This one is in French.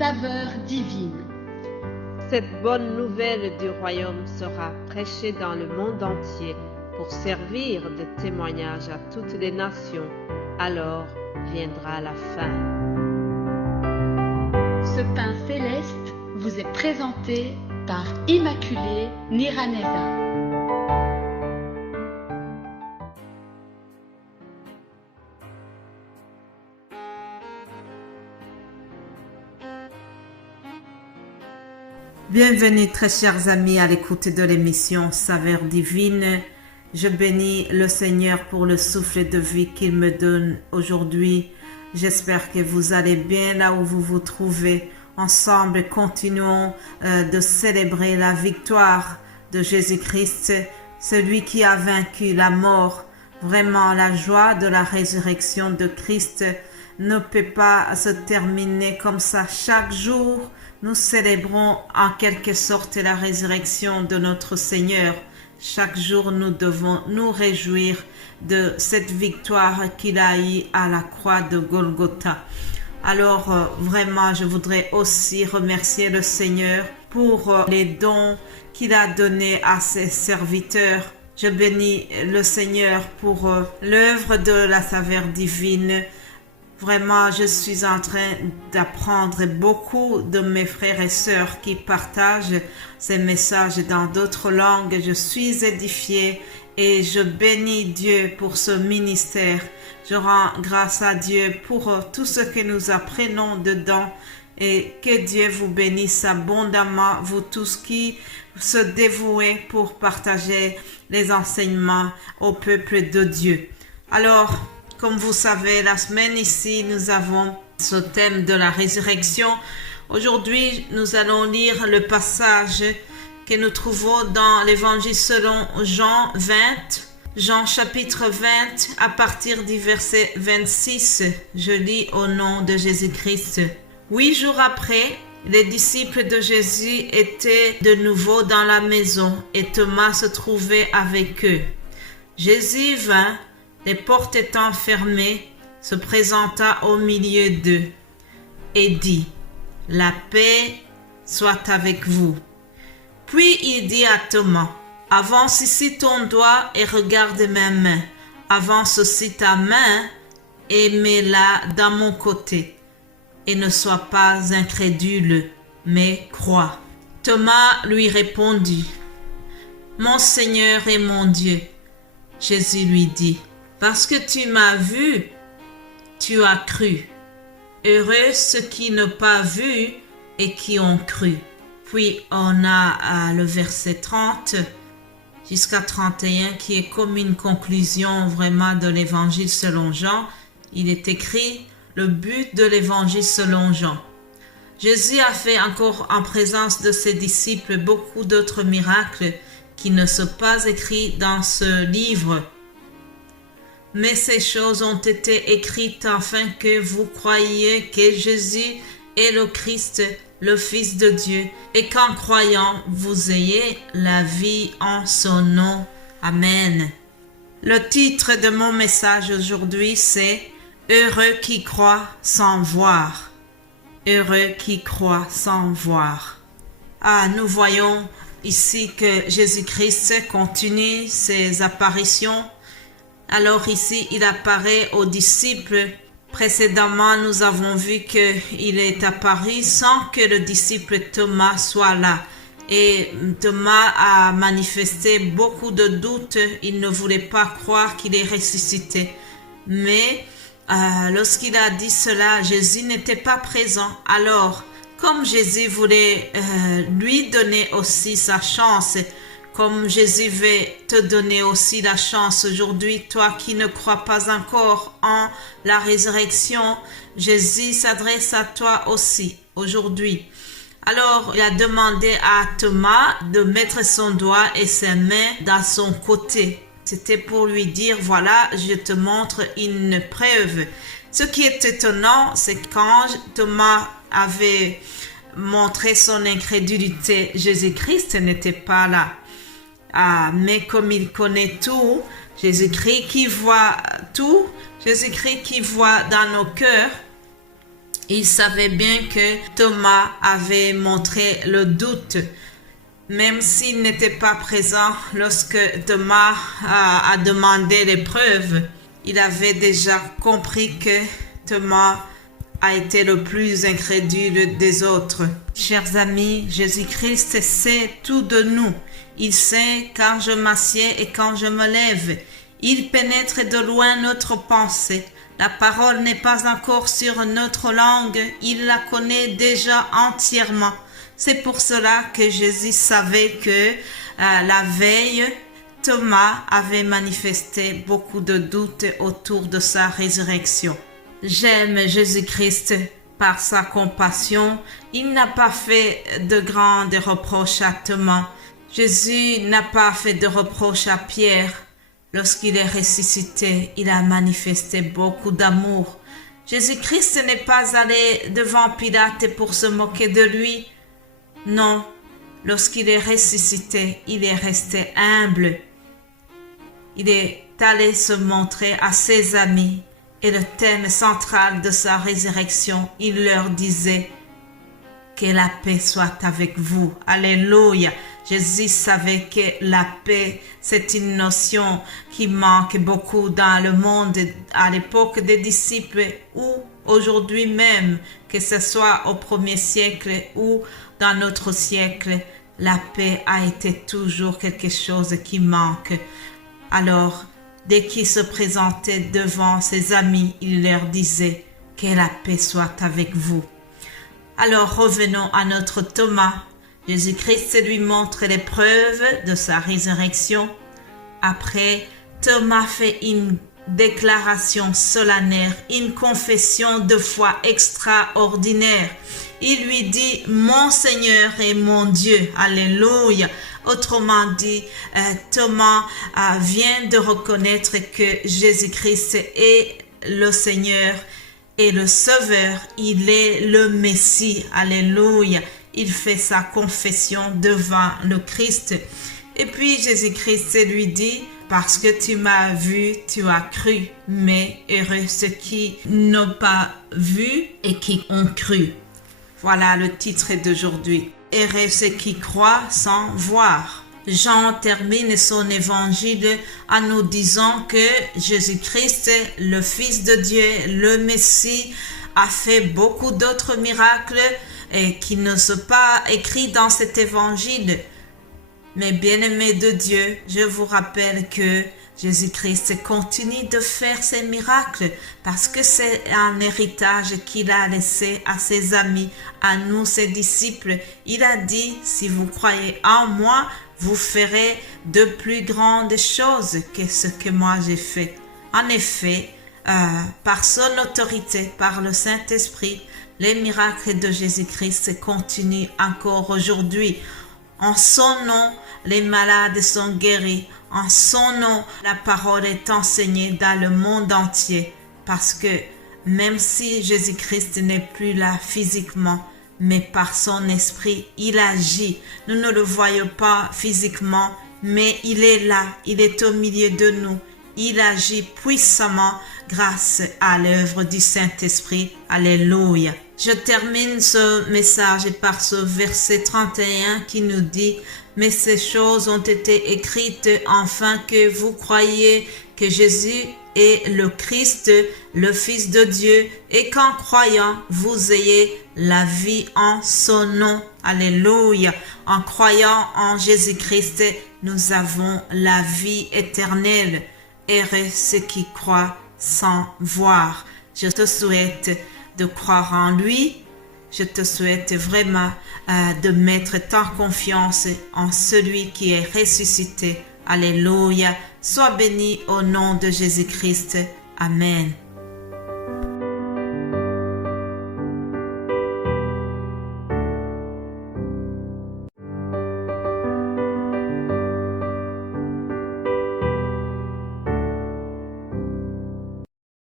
saveur divine. Cette bonne nouvelle du royaume sera prêchée dans le monde entier pour servir de témoignage à toutes les nations. Alors viendra la fin. Ce pain céleste vous est présenté par Immaculée Niraneza. Bienvenue très chers amis à l'écoute de l'émission Saveur divine. Je bénis le Seigneur pour le souffle de vie qu'il me donne aujourd'hui. J'espère que vous allez bien là où vous vous trouvez. Ensemble, continuons de célébrer la victoire de Jésus-Christ, celui qui a vaincu la mort. Vraiment, la joie de la résurrection de Christ ne peut pas se terminer comme ça. Chaque jour, nous célébrons en quelque sorte la résurrection de notre Seigneur. Chaque jour, nous devons nous réjouir de cette victoire qu'il a eue à la croix de Golgotha. Alors, vraiment, je voudrais aussi remercier le Seigneur pour les dons qu'il a donnés à ses serviteurs. Je bénis le Seigneur pour l'œuvre de la saveur divine. Vraiment, je suis en train d'apprendre beaucoup de mes frères et sœurs qui partagent ces messages dans d'autres langues. Je suis édifiée et je bénis Dieu pour ce ministère. Je rends grâce à Dieu pour tout ce que nous apprenons dedans et que Dieu vous bénisse abondamment, vous tous qui se dévouez pour partager les enseignements au peuple de Dieu. Alors, comme vous savez, la semaine ici, nous avons ce thème de la résurrection. Aujourd'hui, nous allons lire le passage que nous trouvons dans l'Évangile selon Jean 20, Jean chapitre 20, à partir du verset 26. Je lis au nom de Jésus-Christ. 8 jours après, les disciples de Jésus étaient de nouveau dans la maison et Thomas se trouvait avec eux. Jésus vint, les portes étant fermées, se présenta au milieu d'eux et dit « La paix soit avec vous. » Puis il dit à Thomas « Avance ici ton doigt et regarde mes mains. Avance aussi ta main et mets-la dans mon côté. Et ne sois pas incrédule, mais crois. » Thomas lui répondit « Mon Seigneur et mon Dieu. » Jésus lui dit « Parce que tu m'as vu, tu as cru. Heureux ceux qui n'ont pas vu et qui ont cru. » Puis on a le verset 30 jusqu'à 31 qui est comme une conclusion vraiment de l'évangile selon Jean. Il est écrit le but de l'évangile selon Jean. Jésus a fait encore en présence de ses disciples beaucoup d'autres miracles qui ne sont pas écrits dans ce livre. Mais ces choses ont été écrites afin que vous croyiez que Jésus est le Christ, le Fils de Dieu, et qu'en croyant, vous ayez la vie en son nom. Amen. Le titre de mon message aujourd'hui, c'est « Heureux qui croient sans voir ». Heureux qui croient sans voir. Nous voyons ici que Jésus-Christ continue ses apparitions. Alors ici, il apparaît aux disciples. Précédemment, nous avons vu qu'il est apparu sans que le disciple Thomas soit là. Et Thomas a manifesté beaucoup de doutes. Il ne voulait pas croire qu'il est ressuscité. Mais lorsqu'il a dit cela, Jésus n'était pas présent. Alors, comme Jésus voulait lui donner aussi sa chance, comme Jésus veut te donner aussi la chance aujourd'hui, toi qui ne crois pas encore en la résurrection, Jésus s'adresse à toi aussi aujourd'hui. Alors, il a demandé à Thomas de mettre son doigt et ses mains dans son côté. C'était pour lui dire, voilà, je te montre une preuve. Ce qui est étonnant, c'est quand Thomas avait montré son incrédulité, Jésus-Christ n'était pas là. Mais comme il connaît tout, Jésus-Christ qui voit tout, Jésus-Christ qui voit dans nos cœurs, Il savait bien que Thomas avait montré le doute, même s'il n'était pas présent lorsque Thomas a demandé l'épreuve. Il avait déjà compris que Thomas a été le plus incrédule des autres. Chers amis, Jésus-Christ sait tout de nous. Il sait quand je m'assieds et quand je me lève. Il pénètre de loin notre pensée. La parole n'est pas encore sur notre langue. Il la connaît déjà entièrement. C'est pour cela que Jésus savait que la veille, Thomas avait manifesté beaucoup de doutes autour de sa résurrection. J'aime Jésus-Christ par sa compassion. Il n'a pas fait de grands reproches à Thomas. Jésus n'a pas fait de reproches à Pierre. Lorsqu'il est ressuscité, il a manifesté beaucoup d'amour. Jésus-Christ n'est pas allé devant Pilate pour se moquer de lui. Non, lorsqu'il est ressuscité, il est resté humble. Il est allé se montrer à ses amis. Et le thème central de sa résurrection, il leur disait « Que la paix soit avec vous ». Alléluia. Jésus savait que la paix, c'est une notion qui manque beaucoup dans le monde à l'époque des disciples ou aujourd'hui même, que ce soit au 1er siècle ou dans notre siècle. La paix a été toujours quelque chose qui manque. Alors, dès qu'il se présentait devant ses amis, il leur disait « Que la paix soit avec vous ». Alors revenons à notre Thomas. Jésus-Christ lui montre les preuves de sa résurrection. Après, Thomas fait une déclaration solennelle, une confession de foi extraordinaire. Il lui dit « Mon Seigneur et mon Dieu ». Alléluia. Autrement dit, Thomas vient de reconnaître que Jésus-Christ est le Seigneur et le Sauveur. Il est le Messie. Alléluia. Il fait sa confession devant le Christ. Et puis Jésus-Christ lui dit, parce que tu m'as vu, tu as cru. Mais heureux ceux qui n'ont pas vu et qui ont cru. Voilà le titre d'aujourd'hui. Heureux ceux qui croient sans voir. Jean termine son évangile en nous disant que Jésus-Christ, le Fils de Dieu, le Messie, a fait beaucoup d'autres miracles qui ne sont pas écrits dans cet évangile. Mais bien-aimés de Dieu, je vous rappelle que Jésus-Christ continue de faire ses miracles parce que c'est un héritage qu'il a laissé à ses amis, à nous, ses disciples. Il a dit, si vous croyez en moi, vous ferez de plus grandes choses que ce que moi j'ai fait. En effet, par son autorité, par le Saint-Esprit, les miracles de Jésus-Christ continuent encore aujourd'hui. En son nom, les malades sont guéris. En son nom, la parole est enseignée dans le monde entier. Parce que même si Jésus-Christ n'est plus là physiquement, mais par son esprit, il agit. Nous ne le voyons pas physiquement, mais il est là. Il est au milieu de nous. Il agit puissamment grâce à l'œuvre du Saint-Esprit. Alléluia. Je termine ce message par ce verset 31 qui nous dit « Mais ces choses ont été écrites afin que vous croyiez que Jésus est le Christ, le Fils de Dieu, et qu'en croyant, vous ayez la vie en son nom. » Alléluia. En croyant en Jésus-Christ, nous avons la vie éternelle. Heureux ceux qui croient sans voir. Je te souhaite de croire en lui. Je te souhaite vraiment de mettre ta confiance en celui qui est ressuscité. Alléluia. Sois béni au nom de Jésus-Christ. Amen.